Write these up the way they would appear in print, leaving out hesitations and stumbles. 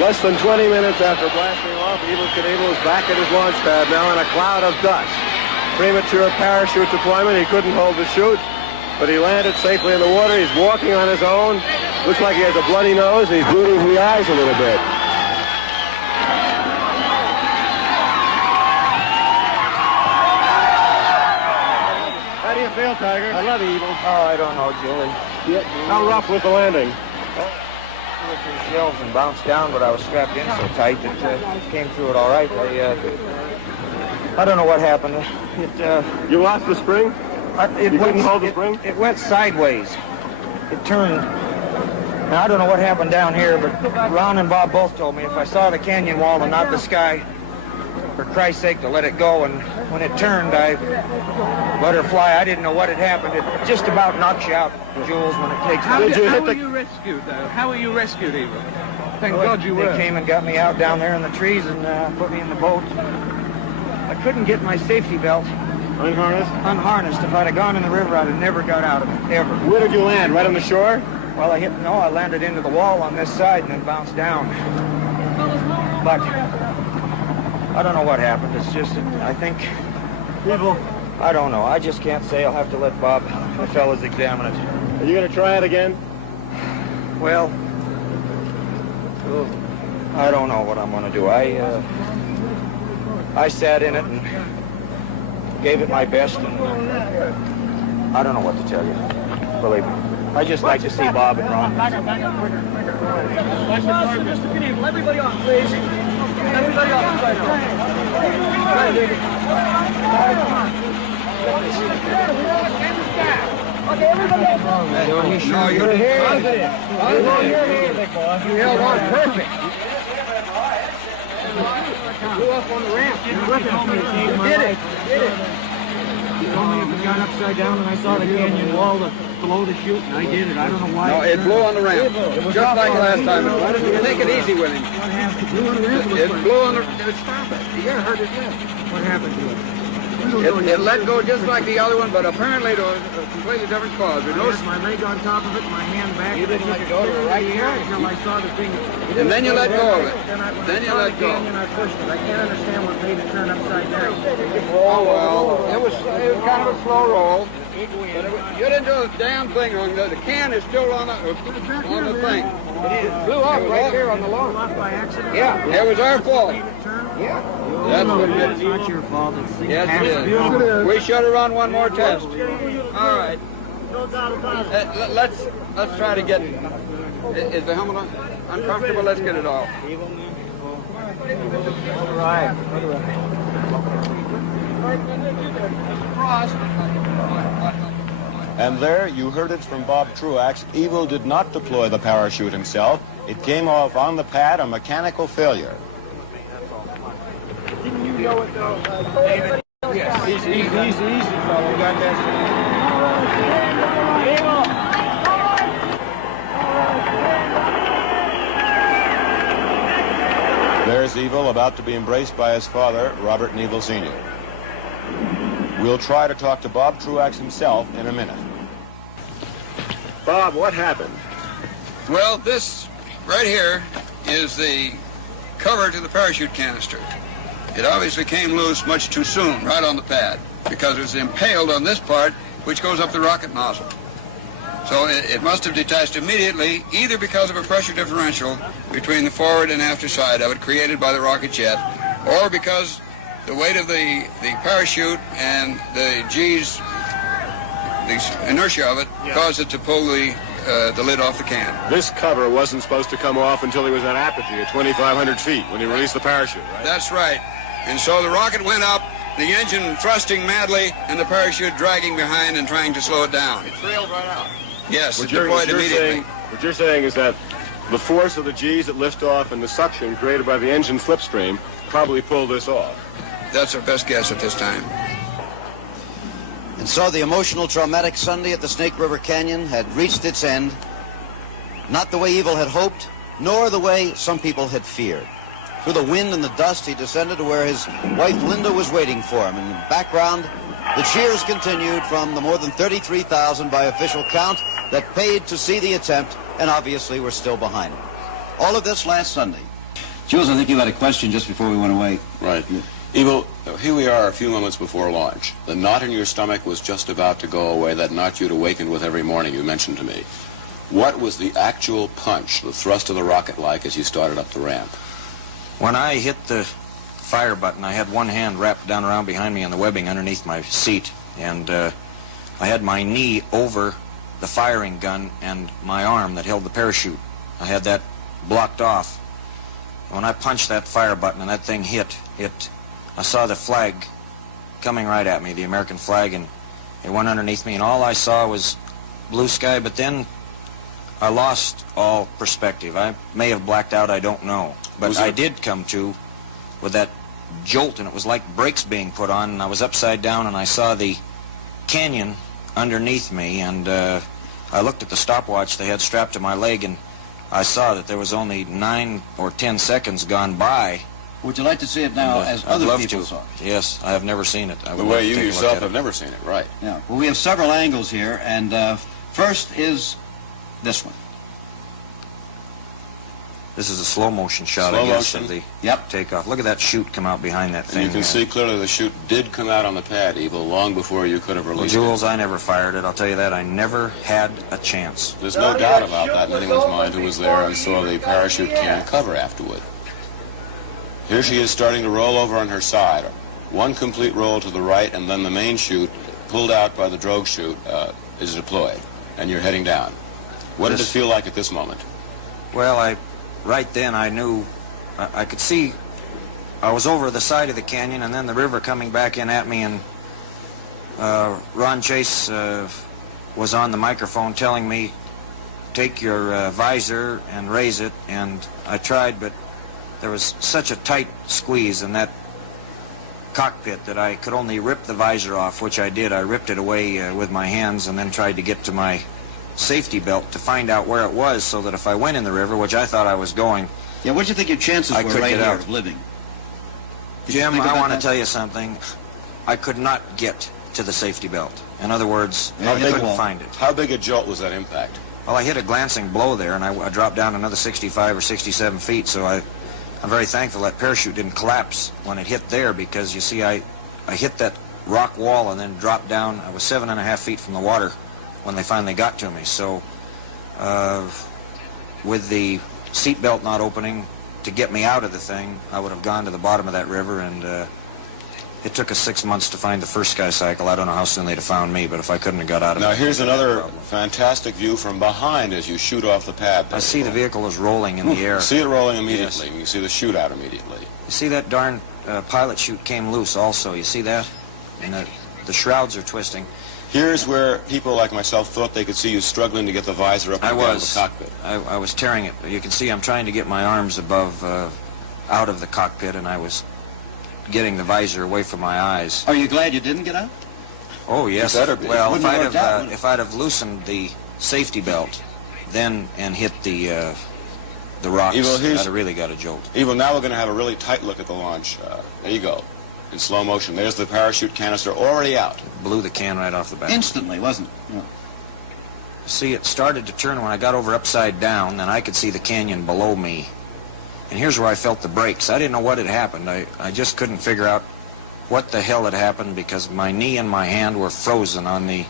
Less than 20 minutes after blasting off, Evel Knievel is back at his launch pad now in a cloud of dust. Premature parachute deployment. He couldn't hold the chute, but he landed safely in the water. He's walking on his own. Looks like he has a bloody nose. He's bleeding from the eyes a little bit. How do you feel, Tiger? I love Evel. Oh, I don't know, Julie. How rough was the landing? Two or three shells and bounced down, but I was strapped in so tight that came through it all right. I don't know what happened. You lost the spring? You couldn't hold the spring? It went sideways. It turned. Now, I don't know what happened down here, but Ron and Bob both told me if I saw the canyon wall and not the sky, for Christ's sake, to let it go. And when it turned, I let her fly. I didn't know what had happened. It just about knocks you out, Jules, when it takes... How were you rescued, though? How were you rescued, Evel? Thank God you were. They came and got me out down there in the trees and put me in the boat. I couldn't get my safety belt Unharnessed? Unharnessed. If I'd have gone in the river, I'd have never got out of it, ever. Where did you land? Right on the shore? Well, I landed into the wall on this side and then bounced down. But I don't know what happened. It's just, I think, I don't know. I just can't say. I'll have to let Bob and the fellas examine it. Are you going to try it again? Well, I don't know what I'm going to do. I sat in it and gave it my best, and I don't know what to tell you. Believe me. I just like to see Bob and Ron. Everybody off, please. Everybody off. Okay, everybody else. No, you're here. You're here, big boy. You held on perfect. Flew up on the ramp. You did it. You told me if it got upside down and I saw the canyon wall below the chute, and I did it. I don't know why. No, it blew on the ramp. Just like last time. Take it easy with him. What happened? It blew on the ramp. It blew on the... Stop it. You gotta hurt his lip. What happened to it? It let go just like the other one, but apparently to a completely different cause. I had my leg on top of it, my hand back. You didn't let go to the right here until I saw the thing. And then you let go of it. Then you let go. And I pushed it. I can't understand what made it turn upside down. Oh, well, it was kind of a slow roll. But you didn't do a damn thing wrong. The can is still on the thing. It Blew off right here on the lawn. Blew off by accident? Yeah, it was our fault. Yeah. That's what it is. It's not your fault. It's Yes, it is. We should have run one more test. All right. Let's try to get... Is the helmet uncomfortable? Let's get it off. All right. And there you heard it from Bob Truax. Evel did not deploy the parachute himself. It came off on the pad, a mechanical failure. Didn't you know it, though? David? Yes. Easy, fellow. Got that. There's Evel about to be embraced by his father, Robert Knievel Sr. We'll try to talk to Bob Truax himself in a minute. Bob, what happened? Well, this right here is the cover to the parachute canister. It obviously came loose much too soon, right on the pad, because it was impaled on this part, which goes up the rocket nozzle. So it must have detached immediately, either because of a pressure differential between the forward and after side of it created by the rocket jet, or because the weight of the parachute and the G's, the inertia of it, caused it to pull the lid off the can. This cover wasn't supposed to come off until he was at apogee at 2,500 feet when he released the parachute, right? That's right. And so the rocket went up, the engine thrusting madly, and the parachute dragging behind and trying to slow it down. It trailed right out. Yes, it deployed immediately. What you're saying is that the force of the G's at liftoff and the suction created by the engine slipstream probably pulled this off. That's our best guess at this time. And so the emotional, traumatic Sunday at the Snake River Canyon had reached its end, not the way Evel had hoped, nor the way some people had feared. Through the wind and the dust, he descended to where his wife Linda was waiting for him. In the background, the cheers continued from the more than 33,000 by official count that paid to see the attempt and obviously were still behind him. All of this last Sunday. Jules, I think you had a question just before we went away. Right. Evil, here we are a few moments before launch. The knot in your stomach was just about to go away, that knot you'd awakened with every morning you mentioned to me. What was the actual punch, the thrust of the rocket like as you started up the ramp? When I hit the fire button, I had one hand wrapped down around behind me on the webbing underneath my seat, and I had my knee over the firing gun and my arm that held the parachute. I had that blocked off. When I punched that fire button and that thing hit, I saw the flag coming right at me, the American flag, and it went underneath me, and all I saw was blue sky, but then I lost all perspective. I may have blacked out, I don't know. But I did come to with that jolt, and it was like brakes being put on, and I was upside down, and I saw the canyon underneath me, and I looked at the stopwatch they had strapped to my leg, and I saw that there was only 9 or 10 seconds gone by. Would you like to see it now as other people saw it? Yes, I have never seen it. The way you yourself have never seen it, right. Yeah. Well, we have several angles here, and first is this one. This is a slow motion shot, Slow I guess, motion. of the Yep. takeoff. Look at that chute come out behind that thing. And you can there. see clearly the chute did come out on the pad, Evil, long before you could have Well, released Jules, it. I never fired it. I'll tell you that. I never had a chance. There's no doubt about that in anyone's mind who was there and saw the parachute can cover afterward. Here she is starting to roll over on her side. One complete roll to the right, and then the main chute, pulled out by the drogue chute, is deployed, and you're heading down. What did it feel like at this moment? Well, right then I knew, I could see, I was over the side of the canyon and then the river coming back in at me, and Ron Chase was on the microphone telling me, take your visor and raise it, and I tried, but there was such a tight squeeze in that cockpit that I could only rip the visor off, which I did. I ripped it away with my hands and then tried to get to my safety belt to find out where it was, so that if I went in the river, which I thought I was going, Yeah, what do you think your chances I were could right get here out. of living? Did you Jim, think I about want to that? tell you something. I could not get to the safety belt. In other words, Yeah, I hit the couldn't wall. find it. How big a jolt was that impact? Well, I hit a glancing blow there, and I dropped down another 65 or 67 feet, so I'm very thankful that parachute didn't collapse when it hit there, because, you see, I hit that rock wall and then dropped down. I was 7.5 feet from the water when they finally got to me. So with the seat belt not opening to get me out of the thing, I would have gone to the bottom of that river, and it took us 6 months to find the first Sky Cycle. I don't know how soon they'd have found me, but if I couldn't have got out of it... Now here's I'd have had a another problem. fantastic view from behind as you shoot off the pad. I see the vehicle is rolling in the air. See it rolling immediately. You see the chute out immediately. You see that darn pilot chute came loose also. You see that? And the shrouds are twisting. Here's where people like myself thought they could see you struggling to get the visor up and down the cockpit. I was tearing it. You can see I'm trying to get my arms above, out of the cockpit, and I was getting the visor away from my eyes. Are you glad you didn't get out? Oh, yes. You better be. Well, Wouldn't have worked out, would it? if I'd have loosened the safety belt then and hit the rocks, Evil, I'd have really got a jolt. Evil, now we're going to have a really tight look at the launch. There you go. In slow motion. There's the parachute canister already out. Blew the can right off the back. Instantly, wasn't it? Yeah. See, it started to turn when I got over upside down, then I could see the canyon below me. And here's where I felt the brakes. I didn't know what had happened. I just couldn't figure out what the hell had happened, because my knee and my hand were frozen on the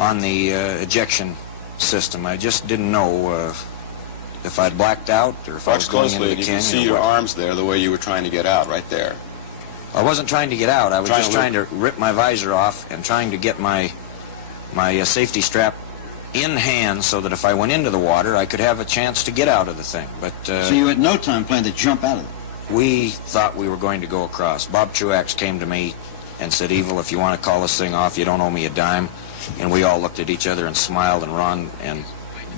ejection system. I just didn't know if I'd blacked out or if I was Watch going into closely, the and you canyon. can see or your what. arms there the way you were trying to get out, right there. I wasn't trying to get out. I was Trying just to trying to rip my visor off and trying to get my safety strap in hand, so that if I went into the water, I could have a chance to get out of the thing. But So you at no time planned to jump out of it? we thought we were going to go across. Bob Truax came to me and said, Evil, if you want to call this thing off, you don't owe me a dime. And we all looked at each other and smiled, and Ron and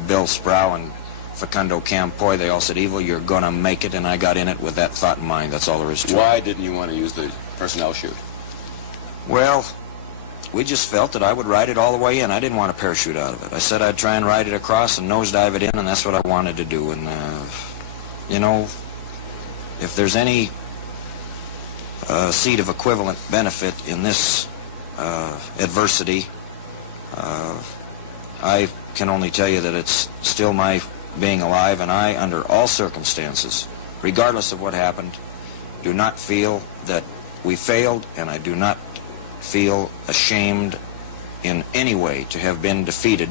Bill Sproul and Facundo Campoy, they all said, Evil, you're going to make it, and I got in it with that thought in mind. That's all there is to it. Why didn't you want to use the personnel chute? Well, we just felt that I would ride it all the way in. I didn't want to parachute out of it. I said I'd try and ride it across and nosedive it in, and that's what I wanted to do. And, you know, if there's any seed of equivalent benefit in this adversity, I can only tell you that it's still my being alive, and I, under all circumstances, regardless of what happened, do not feel that we failed, and I do not feel ashamed in any way to have been defeated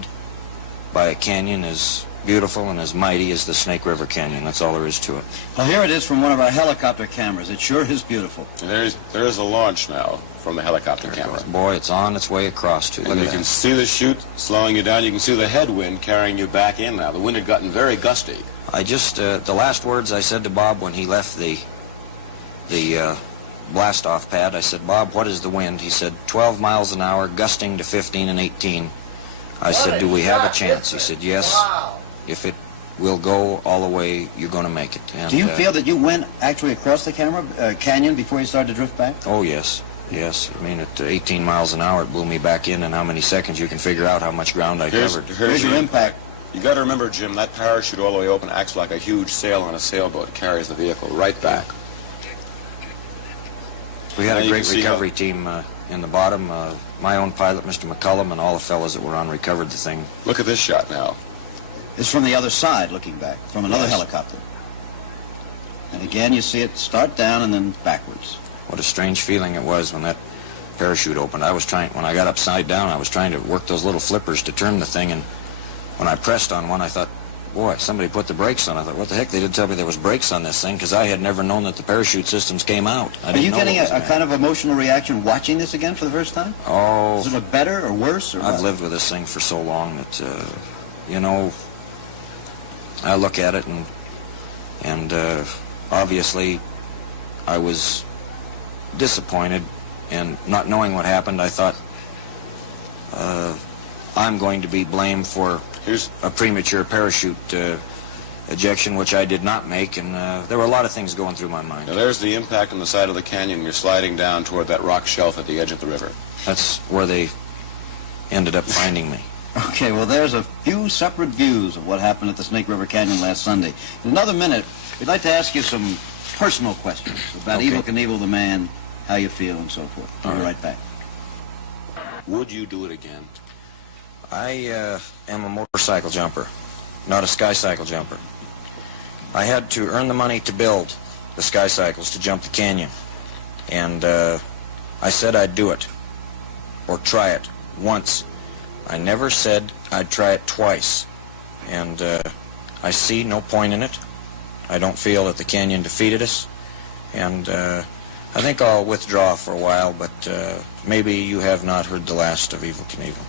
by a canyon as beautiful and as mighty as the Snake River Canyon. That's all there is to it. Well, here it is from one of our helicopter cameras. It sure is beautiful. And there is a launch now from the helicopter camera. Boy, it's on its way across to. And you can see the chute slowing you down. You can see the headwind carrying you back in now. The wind had gotten very gusty. I just, the last words I said to Bob when he left the blast-off pad, I said, "Bob, what is the wind?" He said, 12 miles an hour, gusting to 15 and 18. I said, "Do we have a chance?" He said, "Yes. If it will go all the way, you're going to make it." And, do you feel that you went actually across the canyon before you started to drift back? Oh, yes. Yes. I mean, at 18 miles an hour, it blew me back in how many seconds. You can figure out how much ground I covered. Here's your impact. You got to remember, Jim, that parachute all the way open acts like a huge sail on a sailboat. It carries the vehicle right back. We had a great recovery team in the bottom. My own pilot, Mr. McCullum, and all the fellows that were on recovered the thing. Look at this shot now. It's from the other side, looking back, from another helicopter. And again, you see it start down and then backwards. What a strange feeling it was when that parachute opened. When I got upside down, I was trying to work those little flippers to turn the thing, and when I pressed on one, I thought, boy, somebody put the brakes on. I thought, what the heck, they didn't tell me there was brakes on this thing, because I had never known that the parachute systems came out. Are you getting a kind of emotional reaction watching this again for the first time? Oh. Is it look better or worse? Or I've lived with this thing for so long that, you know, I look at it and obviously I was disappointed, and not knowing what happened, I thought I'm going to be blamed for a premature parachute ejection, which I did not make, and there were a lot of things going through my mind. Now there's the impact on the side of the canyon. You're sliding down toward that rock shelf at the edge of the river. That's where they ended up finding me. Okay, well, there's a few separate views of what happened at the Snake River Canyon last Sunday. In another minute, we'd like to ask you some personal questions about Evel Knievel the man, how you feel, and so forth. We'll be right back. Would you do it again? I am a motorcycle jumper, not a sky cycle jumper. I had to earn the money to build the sky cycles to jump the canyon, and I said I'd do it, or try it, once. I never said I'd try it twice, and I see no point in it. I don't feel that the canyon defeated us, and I think I'll withdraw for a while, but maybe you have not heard the last of Evel Knievel.